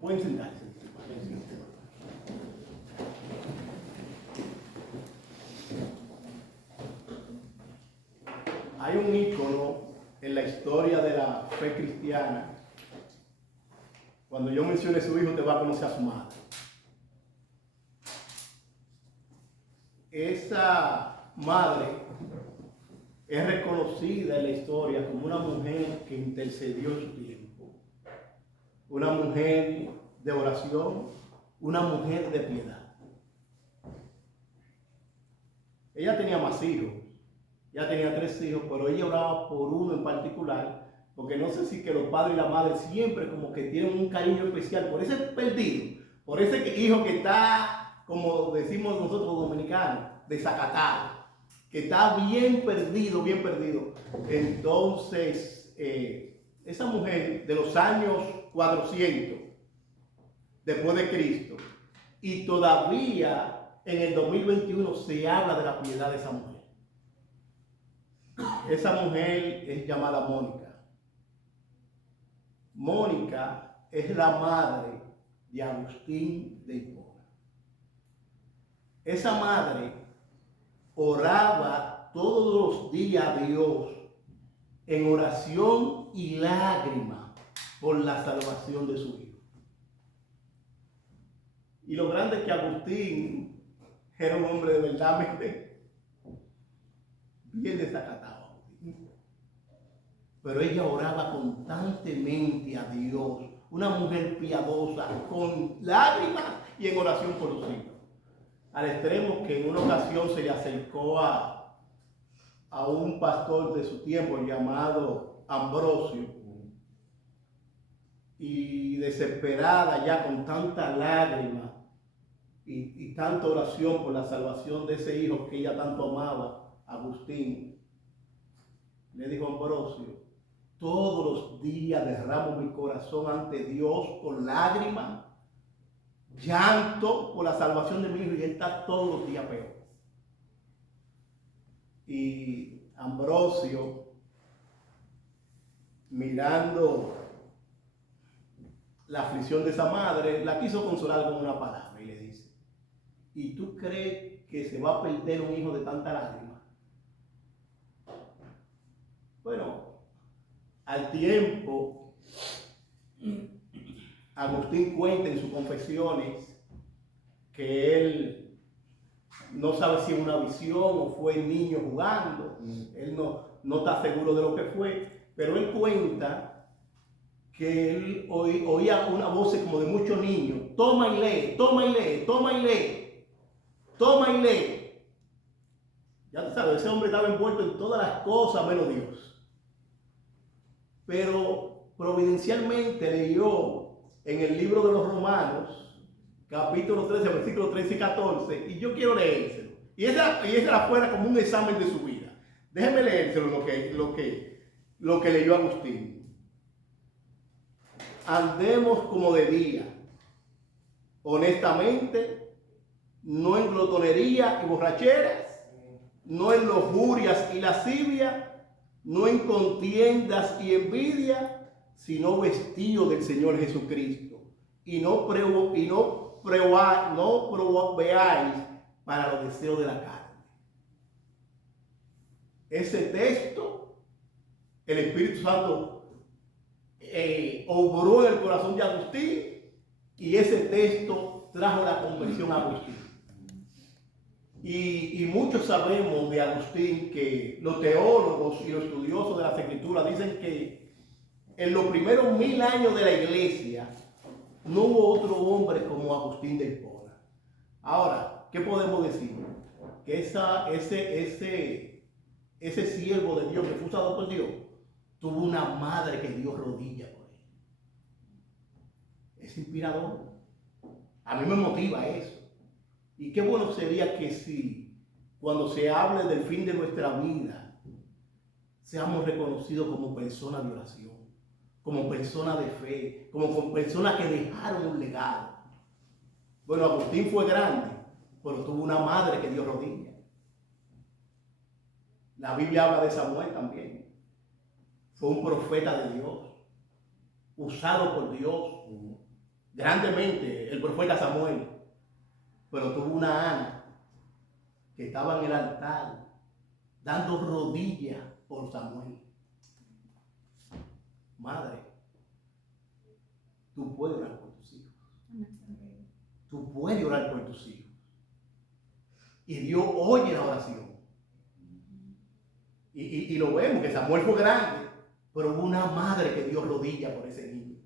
Pueden sentarse. Hay un ícono en la historia de la fe cristiana. Cuando yo mencione a su hijo, te va a conocer a su madre. Esa madre es reconocida en la historia como una mujer que intercedió en su tiempo. Una mujer de oración, una mujer de piedad. Ella tenía más hijos, ya tenía 3 hijos, pero ella oraba por uno en particular, porque no sé si que los padres y la madre siempre como que tienen un cariño especial por ese perdido, por ese hijo que está, como decimos nosotros dominicanos, desacatado, que está bien perdido, bien perdido. Entonces, esa mujer de los años 400 después de Cristo, y todavía en el 2021 se habla de la piedad de esa mujer. Esa mujer es llamada Mónica. Mónica es la madre de Agustín de Hipona. Esa madre oraba todos los días a Dios en oración y lágrima por la salvación de su hijo. Y lo grande es que Agustín era un hombre de verdad bien desacatado. Pero ella oraba constantemente a Dios, una mujer piadosa, con lágrimas y en oración por los hijos. Al extremo que en una ocasión se le acercó a un pastor de su tiempo llamado Ambrosio, y desesperada ya con tanta lágrima y tanta oración por la salvación de ese hijo que ella tanto amaba, Agustín, le dijo a Ambrosio: todos los días derramo mi corazón ante Dios con lágrimas, llanto por la salvación de mi hijo, y él está todos los días peor. Y Ambrosio, mirando la aflicción de esa madre, la quiso consolar con una palabra y le dice: ¿y tú crees que se va a perder un hijo de tanta lágrima? Bueno, al tiempo, Agustín cuenta en sus confesiones que él no sabe si es una visión o fue el niño jugando. Él no está seguro de lo que fue, pero él cuenta que él oía una voz como de muchos niños: toma y lee, toma y lee, toma y lee, toma y lee. Ya tú sabes, ese hombre estaba envuelto en todas las cosas menos Dios. Pero providencialmente leyó en el libro de los Romanos, capítulo 13, versículos 13 y 14, y yo quiero leérselo. Y esa fuera como un examen de su vida. Déjenme leérselo lo que leyó Agustín. Andemos como de día, honestamente, no en glotonería y borracheras, no en lujurias y lascivia, no en contiendas y envidia, sino vestido del Señor Jesucristo. Y no proveáis para los deseos de la carne. Ese texto, el Espíritu Santo obró en el corazón de Agustín, y ese texto trajo la conversión a Agustín. Y muchos sabemos de Agustín que los teólogos y los estudiosos de las Escrituras dicen que en los primeros 1000 años de la iglesia no hubo otro hombre como Agustín de Hipona. Ahora, ¿qué podemos decir? Que ese siervo de Dios que fue usado por Dios tuvo una madre que dio rodillas por él. Es inspirador. A mí me motiva eso. Y qué bueno sería que si, cuando se hable del fin de nuestra vida, seamos reconocidos como personas de oración, como personas de fe, como personas que dejaron un legado. Bueno, Agustín fue grande, pero tuvo una madre que dio rodillas. La Biblia habla de Samuel también. Fue un profeta de Dios, usado por Dios. grandemente el profeta Samuel, pero tuvo una Ana que estaba en el altar dando rodillas por Samuel. Madre, tú puedes orar por tus hijos. Tú puedes orar por tus hijos. Y Dios oye la oración. Y lo vemos, que Samuel fue grande, pero hubo una madre que dio rodillas por ese niño.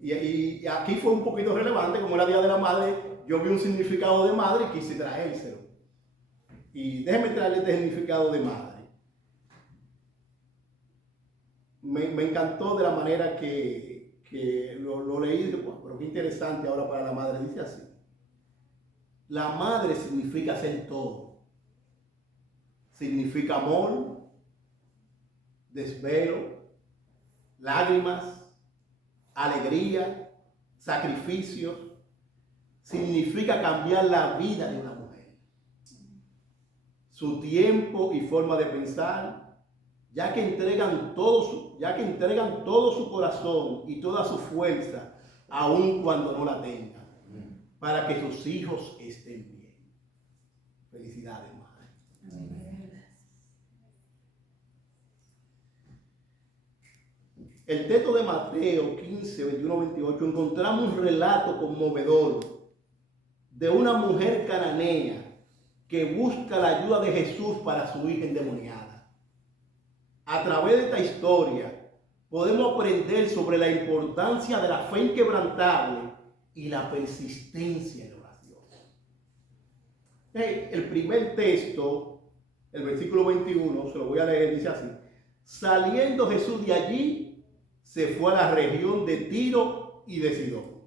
Y aquí fue un poquito relevante, como era Día de la Madre, yo vi un significado de madre y quise traérselo. Y déjenme traerles este significado de madre. Me encantó de la manera que lo leí, y dije, wow, pero qué interesante ahora para la madre. Dice así: la madre significa ser todo. Significa amor, desvelo, lágrimas, alegría, sacrificio. Significa cambiar la vida de una mujer, su tiempo y forma de pensar, ya que entregan todo su corazón y toda su fuerza, aun cuando no la tengan, para que sus hijos estén bien. Felicidades, madre. El texto de Mateo 15, 21, 28, encontramos un relato conmovedor de una mujer cananea que busca la ayuda de Jesús para su hija endemoniada. A través de esta historia podemos aprender sobre la importancia de la fe inquebrantable y la persistencia en la oración. El primer texto, el versículo 21, se lo voy a leer, dice así: saliendo Jesús de allí, se fue a la región de Tiro y de Sidón.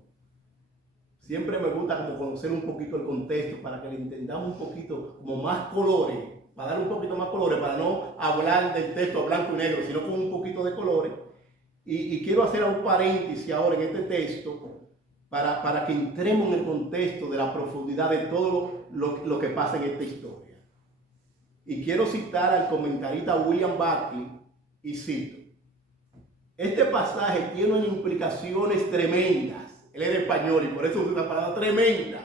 Siempre me gusta como conocer un poquito el contexto para que le entendamos un poquito como más colores, para dar un poquito más colores, para no hablar del texto a blanco y negro, sino con un poquito de colores. Y quiero hacer un paréntesis ahora en este texto para que entremos en el contexto de la profundidad de todo lo que pasa en esta historia. Y quiero citar al comentarista William Barclay y cito: este pasaje tiene unas implicaciones tremendas. Él era español y por eso usa una palabra tremendas.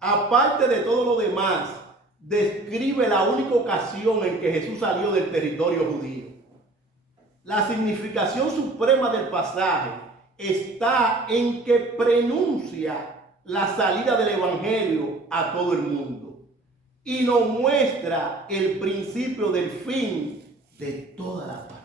Aparte de todo lo demás, describe la única ocasión en que Jesús salió del territorio judío. La significación suprema del pasaje está en que prenuncia la salida del evangelio a todo el mundo y nos muestra el principio del fin de toda la palabra.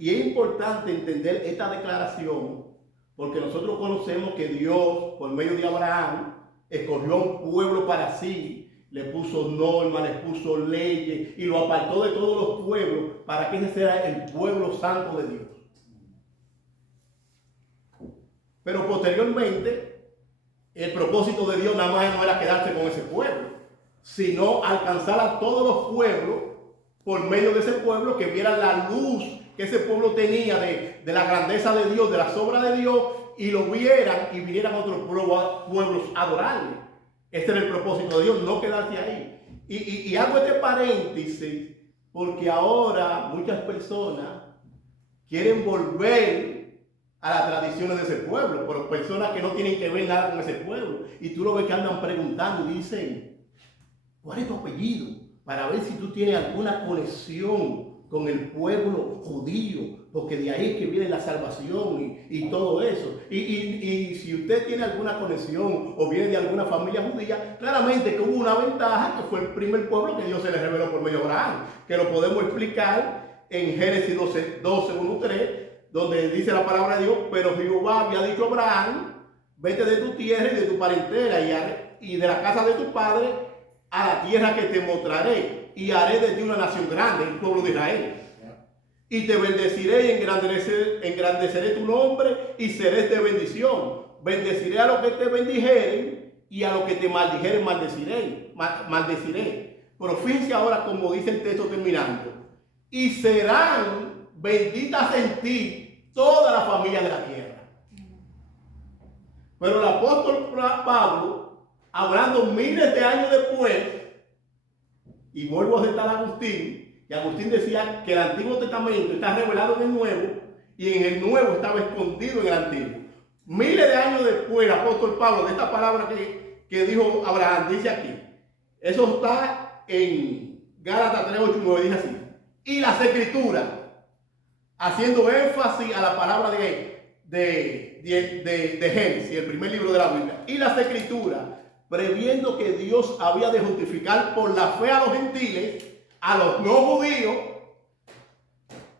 Y es importante entender esta declaración porque nosotros conocemos que Dios, por medio de Abraham, escogió un pueblo para sí, le puso normas, le puso leyes y lo apartó de todos los pueblos para que ese sea el pueblo santo de Dios. Pero posteriormente, el propósito de Dios nada más no era quedarse con ese pueblo, sino alcanzar a todos los pueblos por medio de ese pueblo, que vieran la luz que ese pueblo tenía de la grandeza de Dios, de las obras de Dios, y lo vieran y vinieran otros pueblos a adorarle. Este era el propósito de Dios, no quedarse ahí. Y hago este paréntesis porque ahora muchas personas quieren volver a las tradiciones de ese pueblo, pero personas que no tienen que ver nada con ese pueblo. Y tú lo ves que andan preguntando y dicen: ¿cuál es tu apellido? Para ver si tú tienes alguna conexión con el pueblo judío, porque de ahí es que viene la salvación y todo eso. Y si usted tiene alguna conexión o viene de alguna familia judía, claramente que hubo una ventaja, que fue el primer pueblo que Dios se le reveló por medio de Abraham, que lo podemos explicar en Génesis 12, 1, 3, donde dice la palabra de Dios: pero Jehová había dicho a Abraham: vete de tu tierra y de tu parentela y de la casa de tu padre a la tierra que te mostraré, y haré de ti una nación grande, el pueblo de Israel. Y te bendeciré y engrandeceré tu nombre y seré de bendición. Bendeciré a los que te bendijeren y a los que te maldijeren maldeciré. Pero fíjense ahora como dice el texto terminando: y serán benditas en ti toda la familia de la tierra. Pero el apóstol Pablo, hablando miles de años después, Y vuelvo a citar a Agustín, y Agustín decía que el Antiguo Testamento está revelado en el Nuevo, y en el Nuevo estaba escondido en el Antiguo. Miles de años después, el apóstol Pablo, de esta palabra que dijo Abraham, dice aquí, eso está en Gálatas 3, 8 y 9, dice así, y las Escrituras, haciendo énfasis a la palabra de Génesis, el primer libro de la Biblia, y las Escrituras, previendo que Dios había de justificar por la fe a los gentiles, a los no judíos,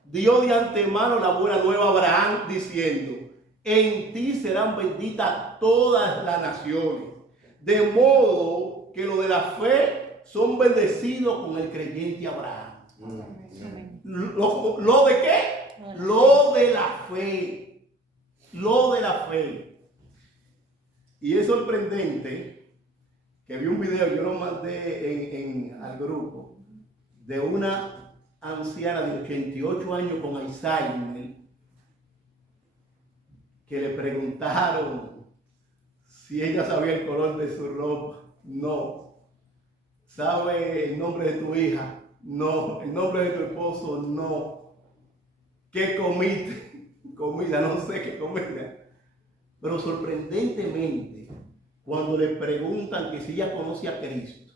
dio de antemano la buena nueva a Abraham, diciendo, en ti serán benditas todas las naciones, de modo que lo de la fe son bendecidos con el creyente Abraham. ¿Lo de qué? Lo de la fe. Lo de la fe. Y es sorprendente que vi un video, yo lo mandé al grupo, de una anciana de 88 años con Alzheimer, que le preguntaron si ella sabía el color de su ropa. No. ¿Sabe el nombre de tu hija? No. ¿El nombre de tu esposo? No. ¿Qué comiste? Comida, no sé qué comida. Pero sorprendentemente, cuando le preguntan que si ella conoce a Cristo,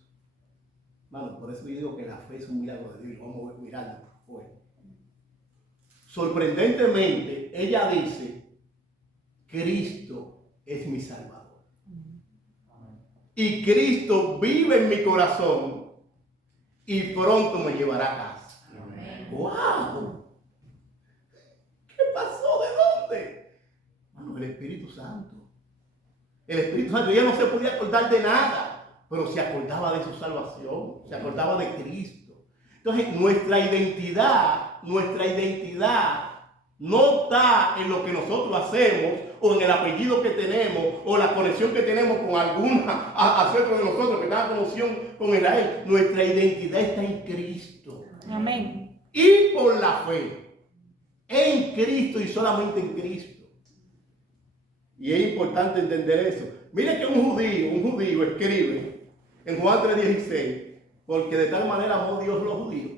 bueno, por eso yo digo que la fe es un milagro de Dios, vamos a mirarlo por fuera. Sorprendentemente, ella dice, Cristo es mi Salvador. Y Cristo vive en mi corazón y pronto me llevará a casa. ¡Wow! ¿Qué pasó? ¿De dónde? Bueno, el Espíritu Santo. El Espíritu Santo, ella no se podía acordar de nada, pero se acordaba de su salvación, se acordaba de Cristo. Entonces, nuestra identidad no está en lo que nosotros hacemos, o en el apellido que tenemos, o la conexión que tenemos con alguna acerca de nosotros, que está en conexión con Israel. Nuestra identidad está en Cristo. Amén. Y por la fe, en Cristo y solamente en Cristo. Y es importante entender eso. Mire que un judío escribe en Juan 3:16, porque de tal manera amó Dios los judíos.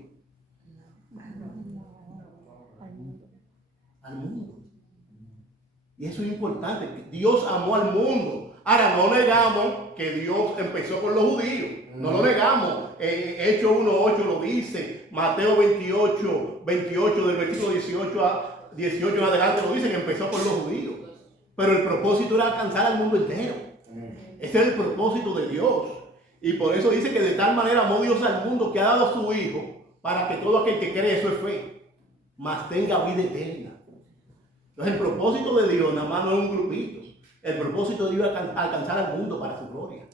Al mundo. Y eso es importante, que Dios amó al mundo. Ahora, no negamos que Dios empezó con los judíos. No lo negamos. Hechos 1:8 lo dice. Mateo 28 del versículo 18 en adelante lo dice, que empezó con los judíos. Pero el propósito era alcanzar al mundo entero. Ese es el propósito de Dios. Y por eso dice que de tal manera amó Dios al mundo que ha dado a su Hijo, para que todo aquel que cree, eso es fe, mas tenga vida eterna. Entonces el propósito de Dios nada más no es un grupito. El propósito de Dios es alcanzar al mundo para su gloria.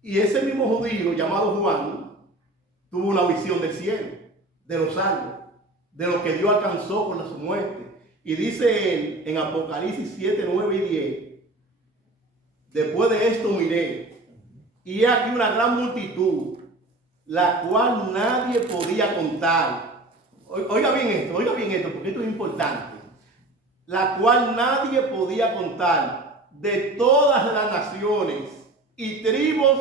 Y ese mismo judío llamado Juan tuvo una visión del cielo, de los salvos, de lo que Dios alcanzó con su muerte. Y dice él en Apocalipsis 7, 9 y 10, después de esto miré, y he aquí una gran multitud, la cual nadie podía contar. Oiga bien esto, porque esto es importante. La cual nadie podía contar, de todas las naciones y tribus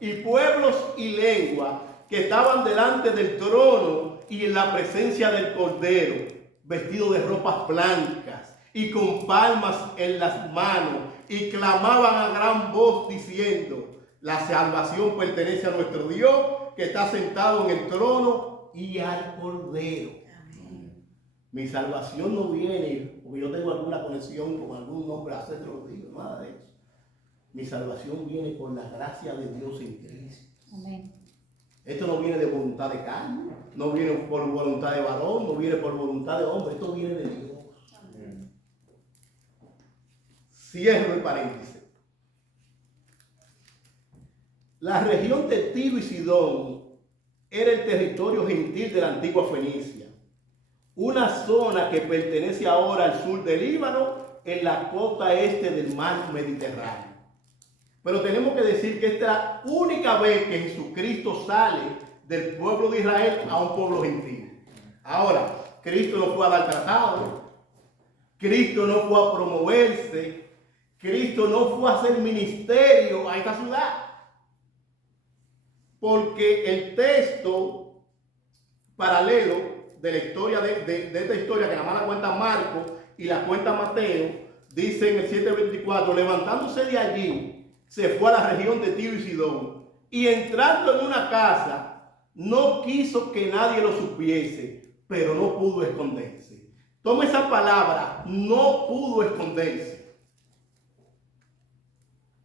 y pueblos y lenguas que estaban delante del trono y en la presencia del Cordero, vestidos de ropas blancas y con palmas en las manos, y clamaban a gran voz diciendo, la salvación pertenece a nuestro Dios, que está sentado en el trono, y al Cordero. Amén. Mi salvación no viene porque yo tengo alguna conexión con algún hombre ancestro, nada de eso. Mi salvación viene por la gracia de Dios en Cristo. Amén. Esto no viene de voluntad de carne, no viene por voluntad de varón, no viene por voluntad de hombre, esto viene de Dios. Amén. Cierro el paréntesis. La región de Tiro y Sidón era el territorio gentil de la antigua Fenicia, una zona que pertenece ahora al sur del Líbano, en la costa este del mar Mediterráneo. Pero tenemos que decir que esta es la única vez que Jesucristo sale del pueblo de Israel a un pueblo gentil. Ahora, Cristo no fue a dar tratado, Cristo no fue a promoverse, Cristo no fue a hacer ministerio a esta ciudad. Porque el texto paralelo de la historia de esta historia, que nada más la cuenta Marcos y la cuenta Mateo, dice en el 7:24, levantándose de allí, se fue a la región de Tiro y Sidón, y entrando en una casa, no quiso que nadie lo supiese, pero no pudo esconderse. Toma esa palabra, no pudo esconderse.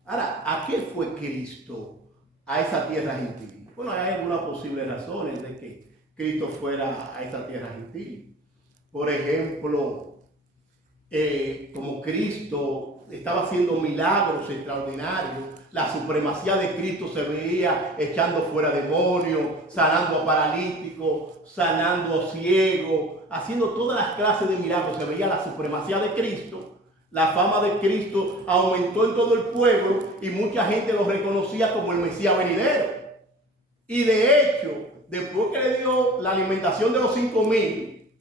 Ahora, ¿a qué fue Cristo a esa tierra gentil? Bueno, hay algunas posibles razones de que Cristo fuera a esa tierra gentil. Por ejemplo, como Cristo estaba haciendo milagros extraordinarios, la supremacía de Cristo se veía echando fuera demonios, sanando a paralíticos, sanando a ciegos, haciendo todas las clases de milagros. Se veía la supremacía de Cristo. La fama de Cristo aumentó en todo el pueblo y mucha gente lo reconocía como el Mesías venidero. Y de hecho, después que le dio la alimentación de los 5,000,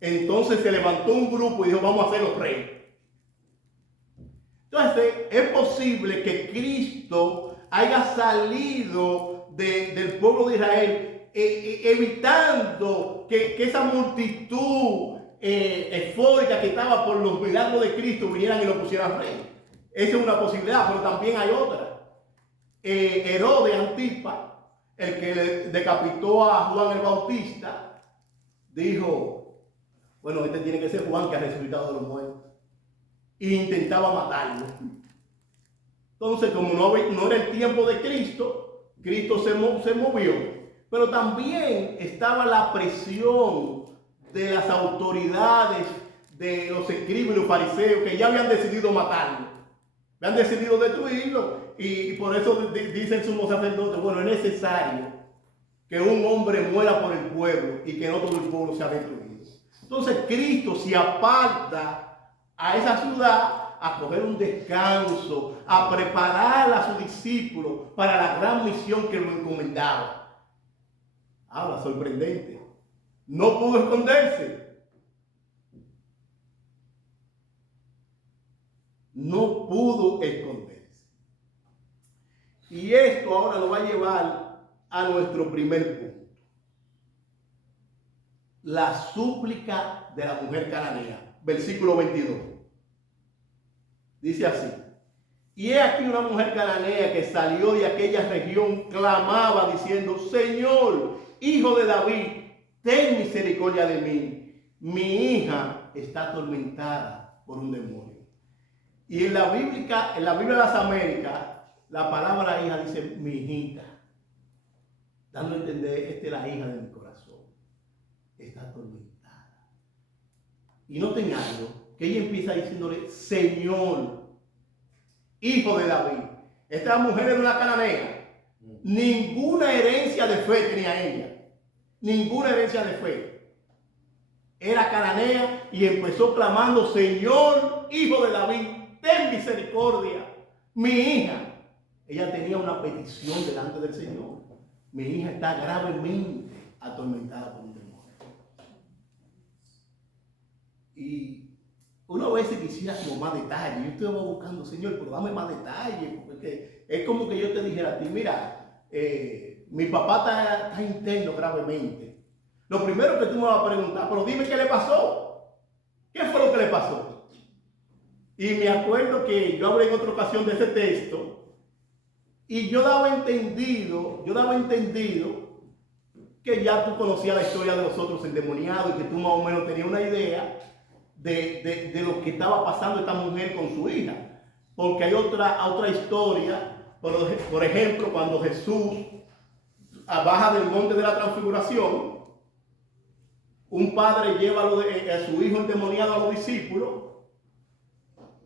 entonces se levantó un grupo y dijo, vamos a hacer los reyes. Entonces, es posible que Cristo haya salido del pueblo de Israel evitando que esa multitud eufórica que estaba por los milagros de Cristo vinieran y lo pusieran rey. Esa es una posibilidad, pero también hay otra. Herodes Antipas, el que le decapitó a Juan el Bautista, dijo, bueno, este tiene que ser Juan que ha resucitado de los muertos. E intentaba matarlo. Entonces, como no era el tiempo de Cristo, Cristo se movió. Pero también estaba la presión de las autoridades, de los escribas y los fariseos, que ya habían decidido matarlo. Habían decidido destruirlo. Y por eso dice el sumo sacerdote, bueno, es necesario que un hombre muera por el pueblo y que no todo el pueblo sea destruido. Entonces Cristo se aparta a esa ciudad a coger un descanso, a preparar a sus discípulos para la gran misión que lo encomendaba. Ahora, sorprendente. No pudo esconderse. No pudo esconderse. Y esto ahora nos va a llevar a nuestro primer punto. La súplica de la mujer cananea. Versículo 22. Dice así. Y he aquí una mujer cananea que salió de aquella región, clamaba diciendo, Señor, Hijo de David, ten misericordia de mí. Mi hija está atormentada por un demonio. Y en la Biblia de las Américas, la palabra hija dice mi hijita, dando a entender, esta es la hija de mi corazón, está atormentada. Y noten algo, que ella empieza diciéndole, Señor, Hijo de David. Esta mujer era una cananea, ninguna herencia de fe tenía ella, ninguna herencia de fe. Era cananea y empezó clamando, Señor, Hijo de David, ten misericordia, mi hija. Ella tenía una petición delante del Señor. Mi hija está gravemente atormentada por un demonio. Y uno a veces quisiera como más detalles. Yo estoy buscando, Señor, pero dame más detalles. Porque es como que yo te dijera a ti, mira, mi papá está interno gravemente. Lo primero que tú me vas a preguntar, pero dime qué le pasó. ¿Qué fue lo que le pasó? Y me acuerdo que yo hablé en otra ocasión de ese texto. Y yo daba entendido que ya tú conocías la historia de los otros endemoniados y que tú más o menos tenías una idea de lo que estaba pasando esta mujer con su hija. Porque hay otra historia, por ejemplo, cuando Jesús baja del monte de la transfiguración, un padre lleva a su hijo endemoniado a los discípulos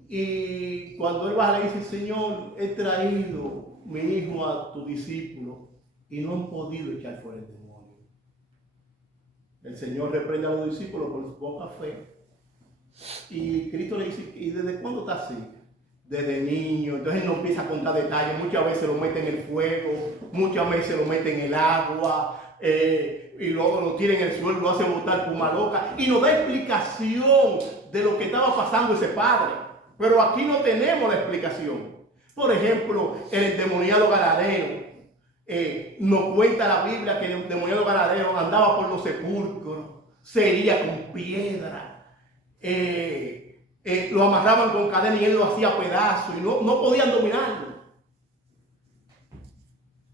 y cuando él baja le dice, Señor, he traído mi hijo a tu discípulo y no han podido echar fuera el demonio. El Señor reprende a los discípulos por su poca fe y Cristo le dice, ¿y desde cuándo está así? Desde niño. Entonces él no empieza a contar detalles. Muchas veces lo mete en el fuego, muchas veces lo mete en el agua y luego lo tira en el suelo, lo hace botar puma loca y nos da explicación de lo que estaba pasando ese padre. Pero aquí no tenemos la explicación. Por ejemplo, el endemoniado Gadareno. Nos cuenta la Biblia que el endemoniado Gadareno andaba por los sepulcros, se hería con piedra, lo amarraban con cadena y él lo hacía pedazos y no podían dominarlo.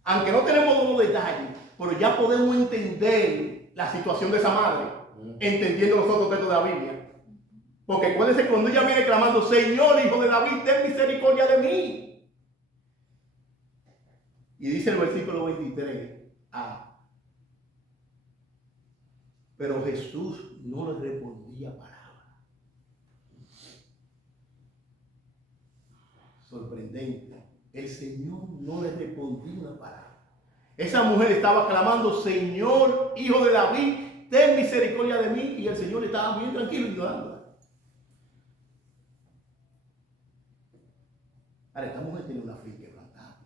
Aunque no tenemos todos los detalles, pero ya podemos entender la situación de esa madre, entendiendo los otros textos de la Biblia. Porque acuérdense cuando ella viene clamando, Señor, Hijo de David, ten misericordia de mí. Y dice el versículo 23, pero Jesús no le respondía palabra. Sorprendente. El Señor no le respondía una palabra. Esa mujer estaba clamando, Señor, Hijo de David, ten misericordia de mí. Y el Señor estaba bien tranquilo ignorándola. Ahora, esta mujer tiene una fe quebrantada.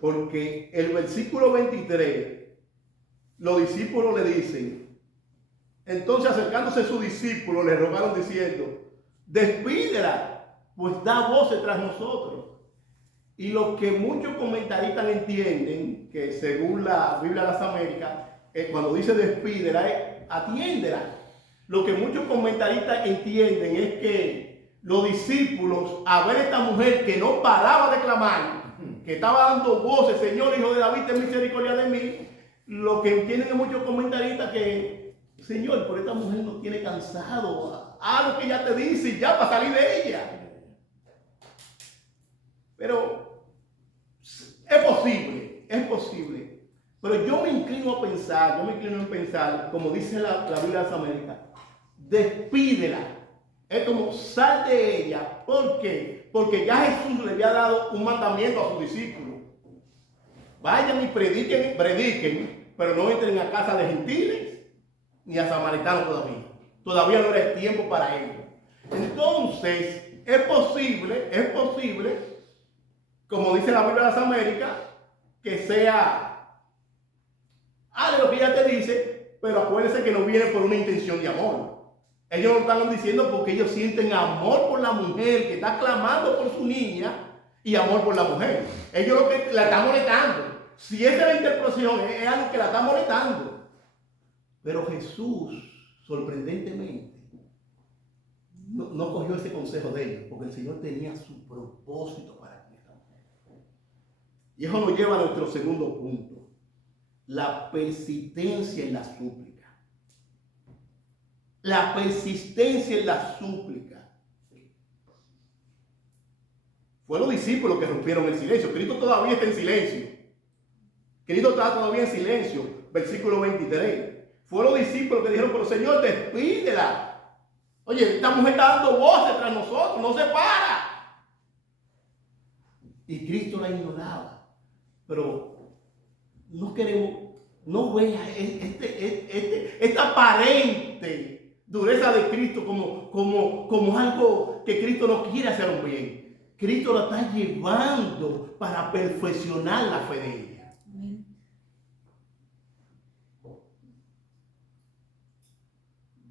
Porque el versículo 23, los discípulos le dicen, entonces acercándose a sus discípulos, le rogaron diciendo, despídela, pues da voces tras nosotros. Y lo que muchos comentaristas entienden, que según la Biblia de las Américas, cuando dice despídela, es atiéndela. Lo que muchos comentaristas entienden es que los discípulos, a ver a esta mujer que no paraba de clamar, que estaba dando voces, Señor, Hijo de David, ten misericordia de mí, lo que entienden muchos comentaristas que, Señor, por esta mujer nos tiene cansado, haz lo que ella te dice y ya para salir de ella. Pero es posible. Pero yo me inclino en pensar, como dice la Biblia de las Américas, despídela. Es como sal de ella. ¿Por qué? Porque ya Jesús le había dado un mandamiento a sus discípulos. Vayan y prediquen, pero no entren a casa de gentiles ni a samaritanos todavía. Todavía no era el tiempo para ellos. Entonces, es posible, como dice la Biblia de las Américas, que sea, haz lo que ella te dice, pero acuérdense que no viene por una intención de amor. Ellos lo están diciendo porque ellos sienten amor por la mujer que está clamando por su niña y amor por la mujer. Ellos lo que la están molestando. Si esa es la interpretación, es algo que la está molestando. Pero Jesús, sorprendentemente, no cogió ese consejo de ellos, porque el Señor tenía su propósito para esta mujer. Y eso nos lleva a nuestro segundo punto: la persistencia en la súplica. La persistencia en la súplica. Fue los discípulos que rompieron el silencio. Cristo todavía está en silencio. Cristo está todavía en silencio. Versículo 23. Fue los discípulos que dijeron, pero Señor, despídela. Oye, esta mujer está dando voces tras nosotros, no se para. Y Cristo la ignoraba. Pero no queremos, no vea esta aparente dureza de Cristo como algo que Cristo no quiere hacer un bien. Cristo la está llevando para perfeccionar la fe de ella. Amén.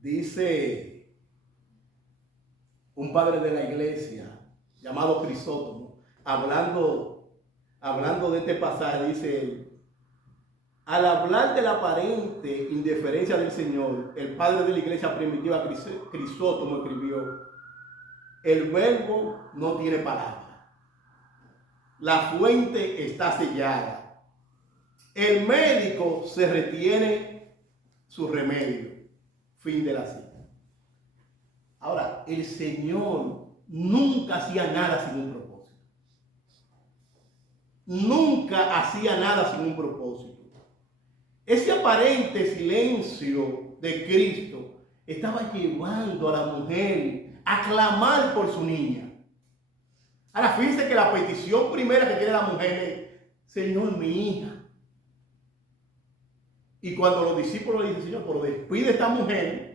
Dice un padre de la iglesia llamado Crisóstomo, hablando de este pasaje, dice él: al hablar de la aparente indiferencia del Señor, el padre de la iglesia primitiva Crisóstomo escribió: el verbo no tiene palabra, la fuente está sellada, el médico se retiene su remedio. Fin de la cita. Ahora, el Señor nunca hacía nada sin un propósito. Nunca hacía nada sin un propósito. Ese aparente silencio de Cristo estaba llevando a la mujer a clamar por su niña. Ahora, fíjense que la petición primera que tiene la mujer es: Señor, mi hija. Y cuando los discípulos le dicen: Señor, pero despide a esta mujer,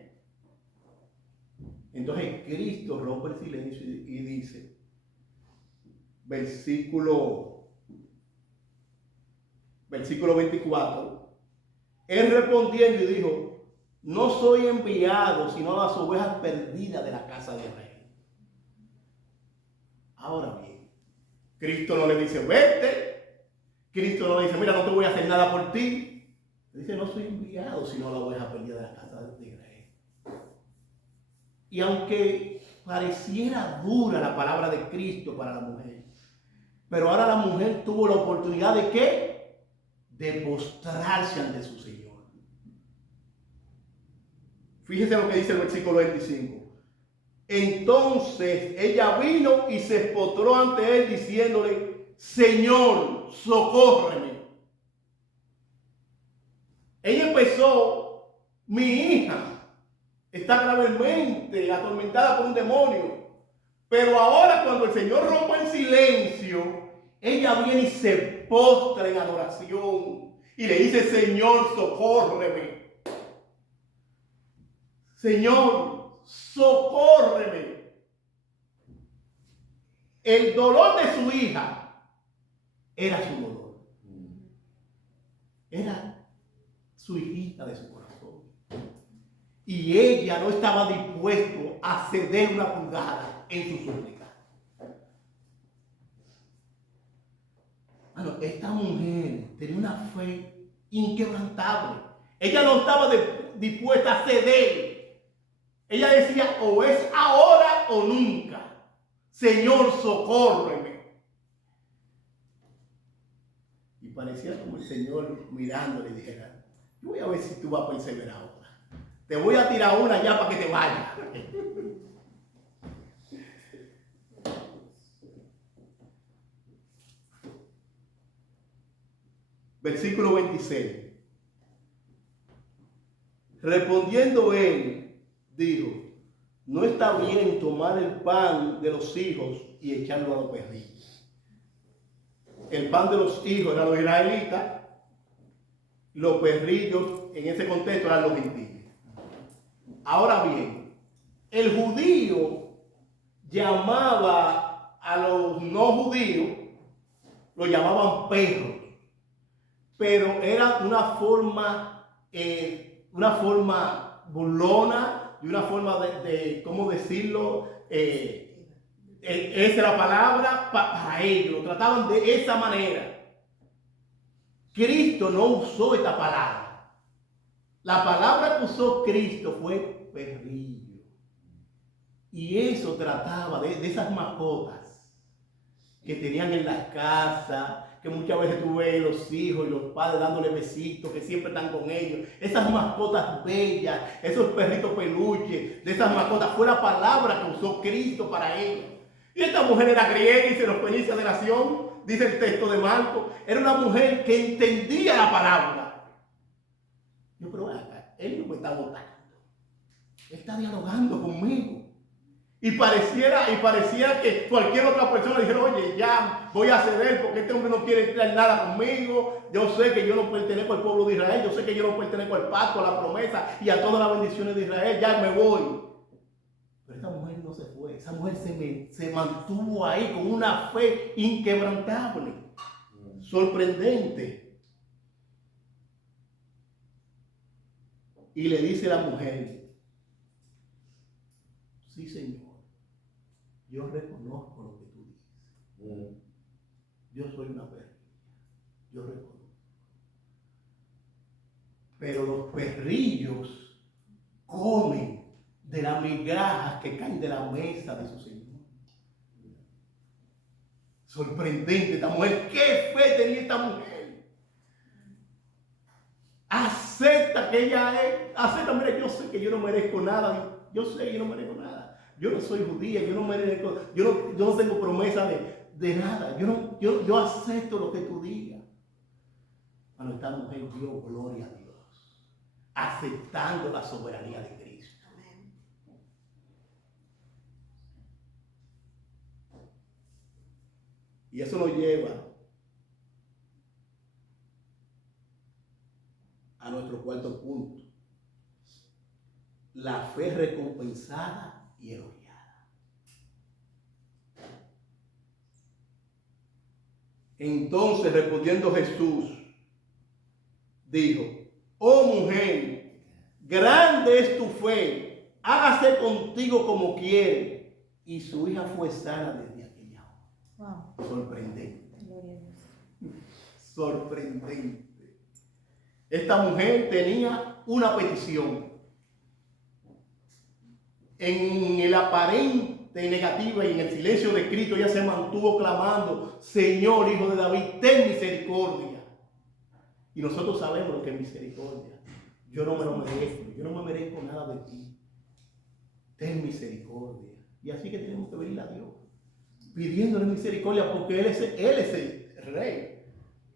entonces Cristo rompe el silencio y dice, versículo 24, él respondiendo y dijo: no soy enviado sino a las ovejas perdidas de la casa de Israel. Ahora bien, Cristo no le dice, vete. Cristo no le dice, mira, no te voy a hacer nada por ti. Le dice, no soy enviado, sino la oveja perdida de la casa de Israel. Y aunque pareciera dura la palabra de Cristo para la mujer, pero ahora la mujer tuvo la oportunidad de ¿qué? De postrarse ante su Señor. Fíjese lo que dice el versículo 25. Entonces ella vino y se postró ante él diciéndole, Señor, socórreme. Ella empezó, mi hija está gravemente atormentada por un demonio. Pero ahora cuando el Señor rompe el silencio, ella viene y se postra en adoración y le dice, Señor, socórreme. Señor, socórreme. El dolor de su hija era su dolor. Era su hijita de su corazón. Y ella no estaba dispuesto a ceder una pulgada en su súplica. Bueno, esta mujer tenía una fe inquebrantable. Ella no estaba dispuesta a ceder. Ella decía, o es ahora o nunca. Señor, socórreme. Y parecía como el Señor mirándole y dijera, yo voy a ver si tú vas a perseverar ahora. Te voy a tirar una ya para que te vayas. Versículo 26. Respondiendo él, dijo, no está bien tomar el pan de los hijos y echarlo a los perrillos. El pan de los hijos eran los israelitas, los perrillos en ese contexto eran los gentiles. Ahora bien, el judío llamaba a los no judíos, lo llamaban perros, pero era una forma burlona, de una forma de ¿cómo decirlo? Esa es la palabra para ellos, lo trataban de esa manera. Cristo no usó esta palabra. La palabra que usó Cristo fue perrillo. Y eso trataba de esas mascotas que tenían en las casas, que muchas veces tú ves los hijos y los padres dándole besitos, que siempre están con ellos. Esas mascotas bellas, esos perritos peluches, de esas mascotas, fue la palabra que usó Cristo para ellos. Y esta mujer era griega y sirofenicia de nación, dice el texto de Marcos. Era una mujer que entendía la palabra. Yo, pero acá, él no me está votando. Él está dialogando conmigo. Y pareciera que cualquier otra persona dijera, oye, ya voy a ceder porque este hombre no quiere entrar nada conmigo. Yo sé que yo no pertenezco al pueblo de Israel. Yo sé que yo no pertenezco al pacto, a la promesa y a todas las bendiciones de Israel. Ya me voy. Pero esta mujer no se fue. Esa mujer se mantuvo ahí con una fe inquebrantable. Sorprendente. Y le dice la mujer, sí, Señor. Yo reconozco lo que tú dices. Yo soy una perrilla. Yo reconozco. Pero los perrillos comen de las migajas que caen de la mesa de su Señor. Sorprendente esta mujer. ¿Qué fe tenía esta mujer? Acepta que ella es. Acepta, mira, yo sé que yo no merezco nada. Yo sé que yo no merezco nada. Yo no soy judía, yo no merezco, yo no tengo promesa de nada. Yo acepto lo que tú digas. Cuando esta mujer dio gloria a Dios, aceptando la soberanía de Cristo. Y eso nos lleva a nuestro cuarto punto. La fe recompensada y elogiada. Entonces, respondiendo Jesús, dijo, oh mujer, grande es tu fe, hágase contigo como quiere. Y su hija fue sana desde aquella hora. Wow. Sorprendente. Gloria a Dios. Sorprendente. Esta mujer tenía una petición. En el aparente negativo y en el silencio de Cristo, ella se mantuvo clamando: Señor, Hijo de David, ten misericordia. Y nosotros sabemos lo que es misericordia. Yo no me lo merezco. Yo no me merezco nada de ti. Ten misericordia. Y así que tenemos que venir a Dios, pidiéndole misericordia, porque Él es el Rey.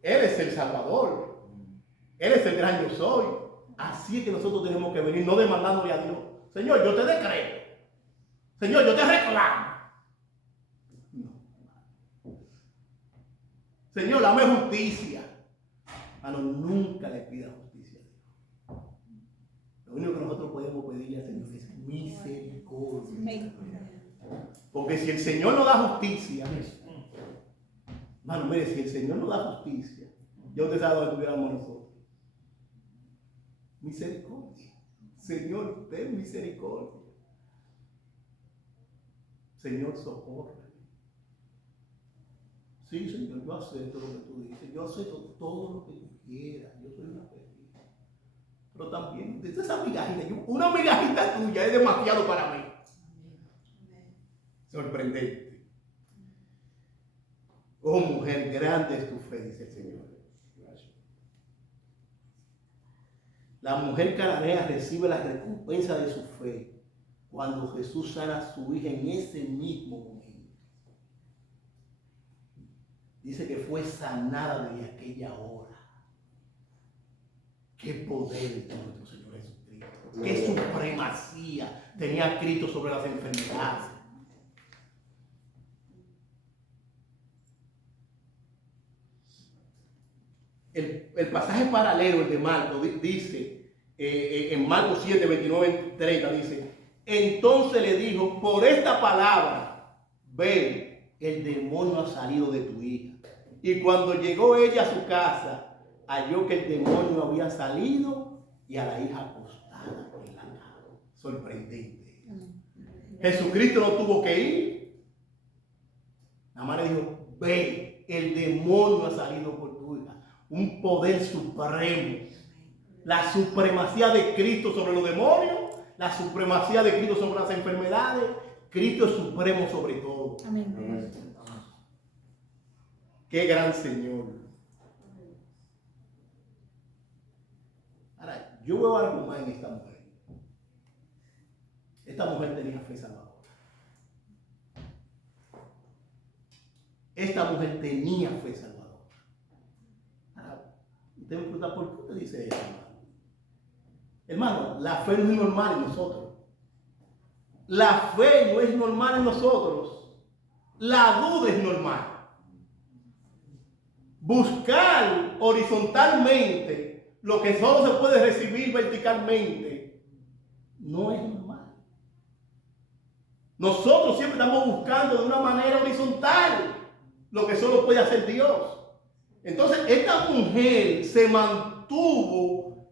Él es el Salvador. Él es el gran yo soy. Así es que nosotros tenemos que venir, no demandándole a Dios: Señor, yo te decreto. Señor, yo te reclamo. No. Señor, dame justicia. Nunca le pida justicia a Dios. Lo único que nosotros podemos pedirle al Señor es misericordia. Porque si el Señor no da justicia, mire, si el Señor no da justicia, ya usted sabe dónde estuviéramos nosotros. Misericordia. Señor, ten misericordia. Señor, socorre. Sí, Señor, yo acepto lo que tú dices. Yo acepto todo lo que tú quieras. Yo soy una perdida. Pero también, desde esa migajita, una migajita tuya es demasiado para mí. Sorprendente. Oh, mujer, grande es tu fe, dice el Señor. La mujer cananea recibe la recompensa de su fe cuando Jesús sana a su hija en ese mismo momento. Dice que fue sanada desde aquella hora. Qué poder de nuestro Señor Jesucristo. Qué supremacía tenía Cristo sobre las enfermedades. El pasaje paralelo, el de Marcos, dice, en Marcos 7, 29, 30, dice: entonces le dijo: por esta palabra, ve, el demonio ha salido de tu hija. Y cuando llegó ella a su casa, halló que el demonio había salido y a la hija acostada en la cama. Sorprendente. Jesucristo no tuvo que ir. Nada más le dijo: ve, el demonio ha salido por tu hija. Un poder supremo. La supremacía de Cristo sobre los demonios, la supremacía de Cristo sobre las enfermedades. Cristo es supremo sobre todo. Amén. Qué gran Señor. Ahora, yo veo algo más en esta mujer. Esta mujer tenía fe salvadora. Esta mujer tenía fe salvadora. Ahora, usted me pregunta: ¿por qué usted dice eso, hermano? Hermano, la fe no es normal en nosotros. La fe no es normal en nosotros. La duda es normal. Buscar horizontalmente lo que solo se puede recibir verticalmente no es normal. Nosotros siempre estamos buscando de una manera horizontal lo que solo puede hacer Dios. Entonces, esta mujer se mantuvo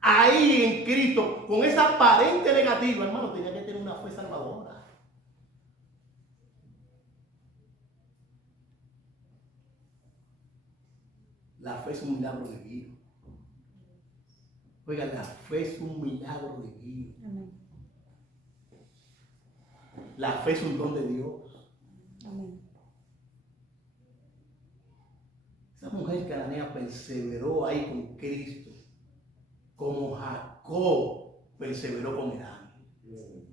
ahí en Cristo con esa aparente negativa. Hermano, tenía que tener una fe salvadora. La fe es un milagro divino. Oigan, la fe es un milagro divino. Amén. La fe es un don de Dios. Amén. Esa mujer cananea perseveró ahí con Cristo, como Jacob perseveró con el ángel.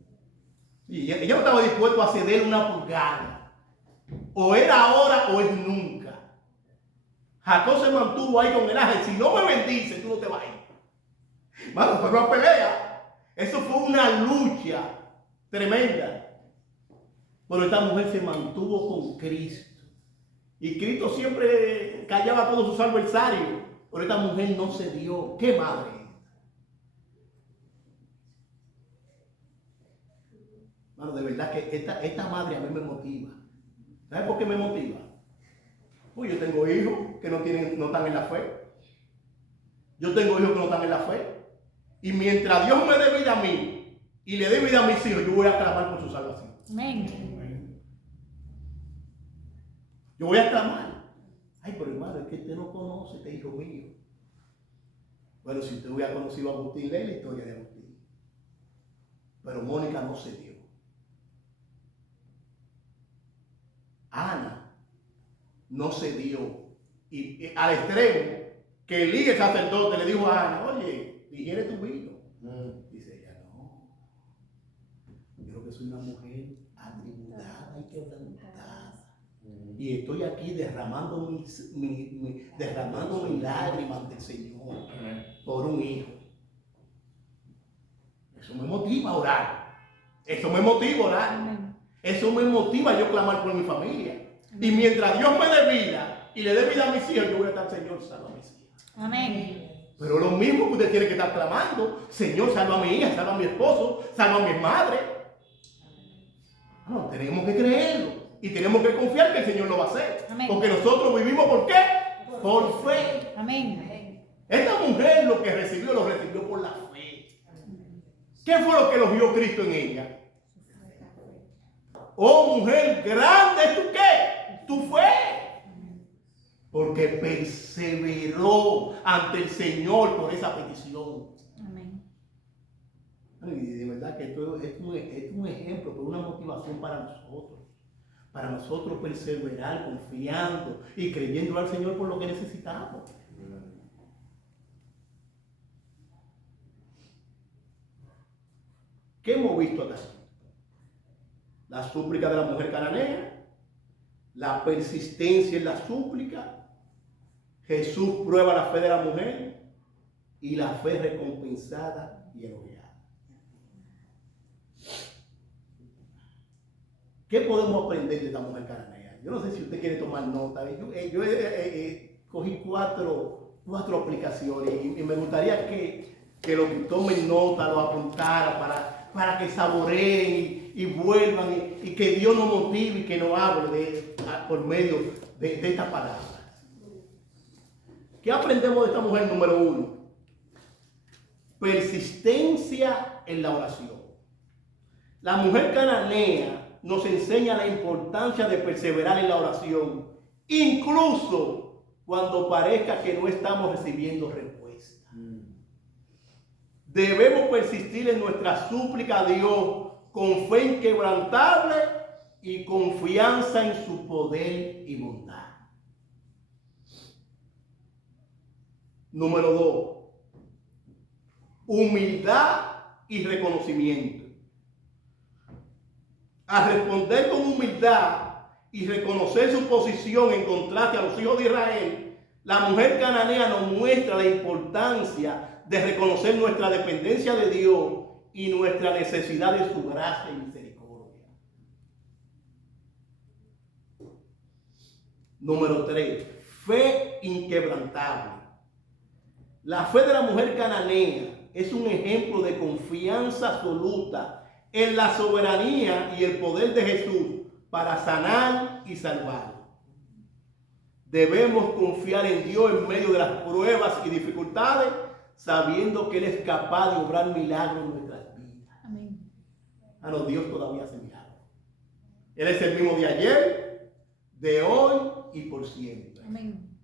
Y ella no estaba dispuesto a ceder una pulgada. O era ahora o es nunca. Jacob se mantuvo ahí con el ángel: si no me bendice, tú no te vas a ir. Mano, fue una pelea. Eso fue una lucha tremenda. Pero esta mujer se mantuvo con Cristo. Y Cristo siempre callaba a todos sus adversarios. Pero esta mujer no se dio. ¡Qué madre! Mano, de verdad que esta madre a mí me motiva. ¿Sabes por qué me motiva? Pues yo tengo hijos que no están en la fe. Yo tengo hijos que no están en la fe. Y mientras Dios me dé vida a mí y le dé vida a mis hijos, yo voy a clamar por su salvación. Amén. Yo voy a clamar. Ay, pero hermano, es que usted no conoce, este hijo mío. Bueno, si usted hubiera conocido a Agustín, lee la historia de Agustín. Pero Mónica no se dio. Ana no se dio. Y al extremo, que Elí, el sacerdote, le dijo a Ana, oye, digiere tu vino. Dice ella, no. Yo creo que soy una mujer atribulada y quebrantada. Y estoy aquí derramando mi lágrima ante el Señor por un hijo. Eso me motiva a orar. Eso me motiva a orar. Eso me motiva a yo clamar por mi familia. Y mientras Dios me dé vida y le dé vida a mis hijos, yo voy a estar, Señor, salva a mis hijos. Amén. Pero lo mismo que usted tiene que estar clamando, Señor, salva a mi hija, salva a mi esposo, salva a mi madre. No, tenemos que creerlo. Y tenemos que confiar que el Señor lo va a hacer. Amén. Porque nosotros vivimos ¿por qué? Por fe. Amén. Esta mujer lo recibió por la fe. ¿Qué fue lo que elogió Cristo en ella? Oh mujer, grande es tu qué, tu fe. Porque perseveró ante el Señor por esa petición. Amén. Y de verdad que esto es un ejemplo, pero una motivación para nosotros. Para nosotros perseverar, confiando y creyendo al Señor por lo que necesitamos. ¿Qué hemos visto acá? La súplica de la mujer cananea, la persistencia en la súplica, Jesús prueba la fe de la mujer y la fe recompensada y elogiada. ¿Qué podemos aprender de esta mujer cananea? Yo no sé si usted quiere tomar nota. Yo cogí cuatro aplicaciones y me gustaría que los que tomen nota, lo apuntaran para que saboreen y vuelvan y que Dios nos motive y que nos hable por medio de esta palabra. ¿Qué aprendemos de esta mujer número 1? Persistencia en la oración. La mujer cananea nos enseña la importancia de perseverar en la oración, incluso cuando parezca que no estamos recibiendo respuesta. Debemos persistir en nuestra súplica a Dios con fe inquebrantable y confianza en su poder y bondad. Número 2. Humildad y reconocimiento. Al responder con humildad y reconocer su posición en contraste a los hijos de Israel, la mujer cananea nos muestra la importancia de reconocer nuestra dependencia de Dios y nuestra necesidad de su gracia y misericordia. Número 3. Fe inquebrantable. La fe de la mujer cananea es un ejemplo de confianza absoluta en la soberanía y el poder de Jesús para sanar y salvar. Debemos confiar en Dios en medio de las pruebas y dificultades, sabiendo que Él es capaz de obrar milagros en nuestras vidas. Amén. No, Dios todavía hace milagros. Él es el mismo de ayer, de hoy y por siempre. Amén.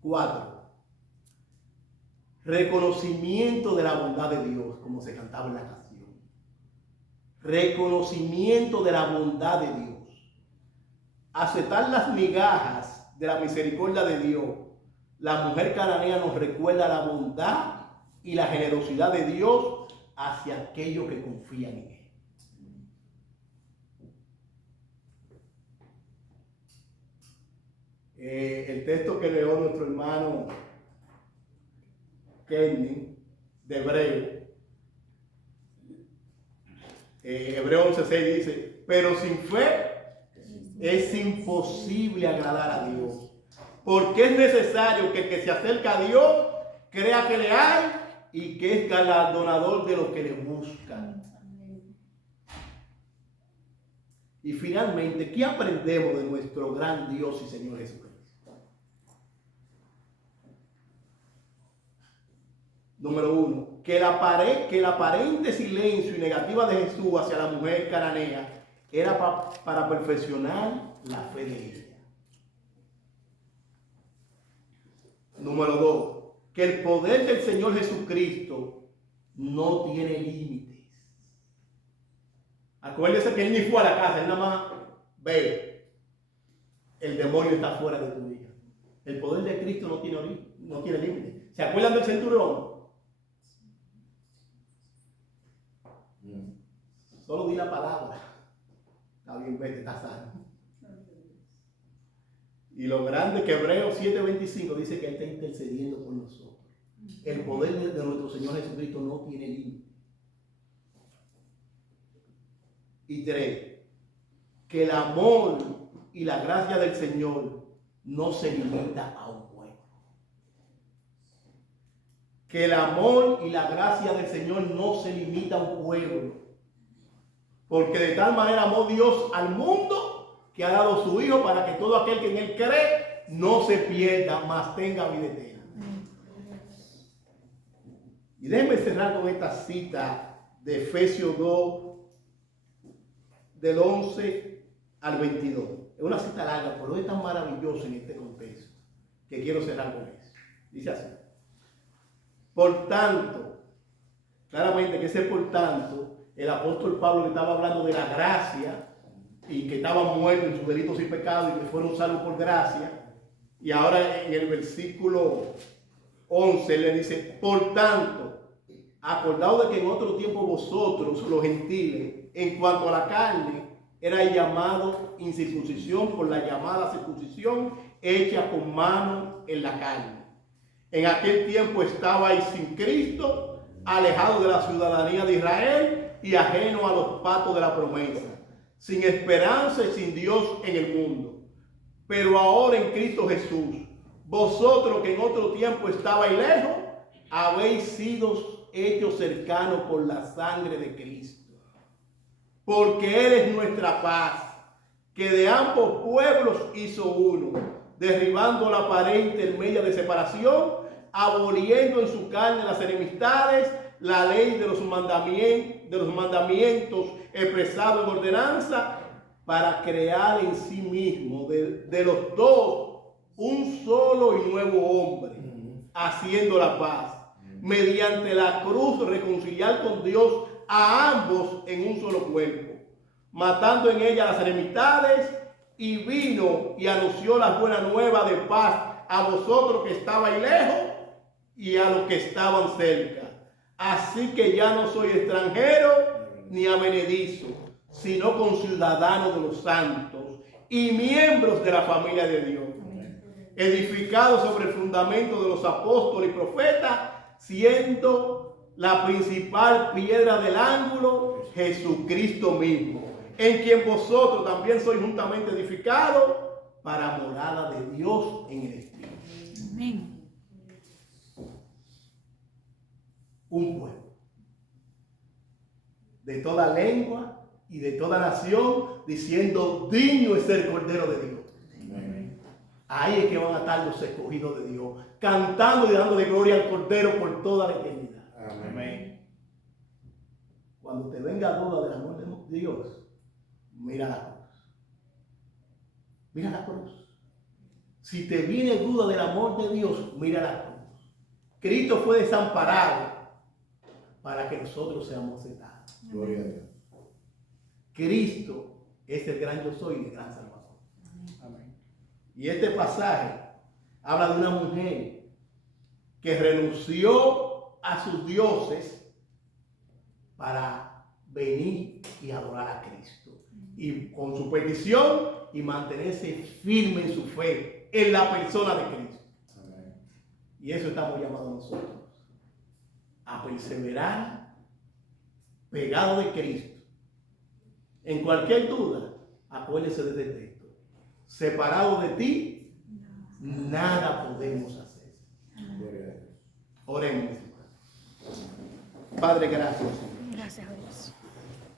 4. Reconocimiento de la bondad de Dios, como se cantaba en la canción. Reconocimiento de la bondad de Dios. Aceptar las migajas de la misericordia de Dios. La mujer cananea nos recuerda la bondad y la generosidad de Dios hacia aquellos que confían en Él. El texto que leyó nuestro hermano Kenny de Hebreo 11:6 dice, pero sin fe es imposible agradar a Dios, porque es necesario que el que se acerca a Dios crea que le hay y que es galardonador de los que le buscan. Y finalmente, ¿qué aprendemos de nuestro gran Dios y Señor Jesucristo? Número 1, que el aparente silencio y negativa de Jesús hacia la mujer cananea era para perfeccionar la fe de ella. Número 2, que el poder del Señor Jesucristo no tiene límites. Acuérdese que él ni fue a la casa, él nada más ve. El demonio está fuera de tu vida. El poder de Cristo no tiene límites. ¿Se acuerdan del centurión? Solo di la palabra. Está bien, vete, está sano. Y lo grande que Hebreos 7:25 dice que Él está intercediendo por nosotros. El poder de nuestro Señor Jesucristo no tiene límite. Y 3, que el amor y la gracia del Señor no se limita a un pueblo. Que el amor y la gracia del Señor no se limita a un pueblo. Porque de tal manera amó Dios al mundo que ha dado su Hijo para que todo aquel que en Él cree no se pierda, mas tenga vida eterna. Y déjenme cerrar con esta cita de Efesios 2, del 11 al 22. Es una cita larga, pero es tan maravillosa en este contexto que quiero cerrar con eso. Dice así: por tanto, claramente que ese por tanto, el apóstol Pablo le estaba hablando de la gracia y que estaban muertos en sus delitos y pecados y que fueron salvos por gracia. Y ahora en el versículo 11 le dice: por tanto, acordaos de que en otro tiempo vosotros, los gentiles, en cuanto a la carne, erais llamados incircuncisión por la llamada circuncisión hecha con mano en la carne. En aquel tiempo estabais sin Cristo, alejados de la ciudadanía de Israel y ajenos a los pactos de la promesa, sin esperanza y sin Dios en el mundo. Pero ahora en Cristo Jesús, vosotros que en otro tiempo estabais lejos, habéis sido hechos cercanos por la sangre de Cristo. Porque Él es nuestra paz, que de ambos pueblos hizo uno, derribando la pared intermedia de separación, aboliendo en su carne las enemistades, la ley de los mandamientos expresados en ordenanza, para crear en sí mismo de los dos un solo y nuevo hombre, haciendo la paz, mediante la cruz reconciliar con Dios a ambos en un solo cuerpo, matando en ella las enemistades, y vino y anunció la buena nueva de paz a vosotros que estabais lejos y a los que estaban cerca. Así que ya no soy extranjero ni advenedizo, sino conciudadano de los santos y miembros de la familia de Dios, edificado sobre el fundamento de los apóstoles y profetas, siendo la principal piedra del ángulo Jesucristo mismo, en quien vosotros también sois juntamente edificados para morada de Dios en el Espíritu. Amén. Un pueblo de toda lengua y de toda nación, diciendo: digno es el Cordero de Dios. Amén. Ahí es que van a estar los escogidos de Dios, cantando y dando de gloria al Cordero por toda la eternidad. Amén. Cuando te venga duda del amor de Dios, mira la cruz. Mira la cruz. Si te viene duda del amor de Dios, mira la cruz. Cristo fue desamparado para que nosotros seamos aceptados. Gloria a Dios. Cristo es el gran yo soy y el gran Salvador. Amén. Y este pasaje habla de una mujer que renunció a sus dioses para venir y adorar a Cristo. Y con su petición y mantenerse firme en su fe en la persona de Cristo. Amén. Y eso estamos llamados nosotros, a perseverar pegado de Cristo. En cualquier duda, acuérdese de este texto: separado de ti, nada podemos hacer. Oremos. Padre, gracias. Gracias a Dios.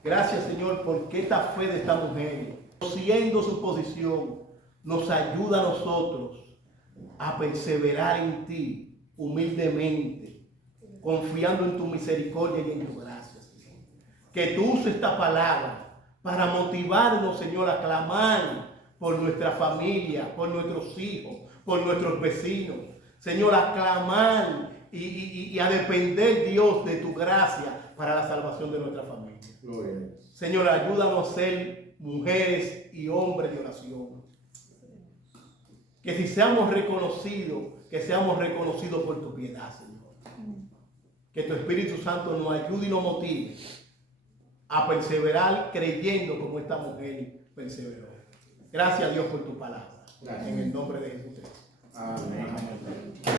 Gracias, Señor, porque esta fe de esta mujer, conociendo su posición, nos ayuda a nosotros a perseverar en ti humildemente, confiando en tu misericordia y en tu gracia, Señor. Que tú uses esta palabra para motivarnos, Señor, a clamar por nuestra familia, por nuestros hijos, por nuestros vecinos. Señor, a clamar y a depender, Dios, de tu gracia para la salvación de nuestra familia. Gloria. Señor, ayúdanos a ser mujeres y hombres de oración. Que si seamos reconocidos, que seamos reconocidos por tu piedad, Señor. Que tu Espíritu Santo nos ayude y nos motive a perseverar creyendo como esta mujer perseveró. Gracias a Dios por tu palabra. Gracias. En el nombre de Jesús. Amén.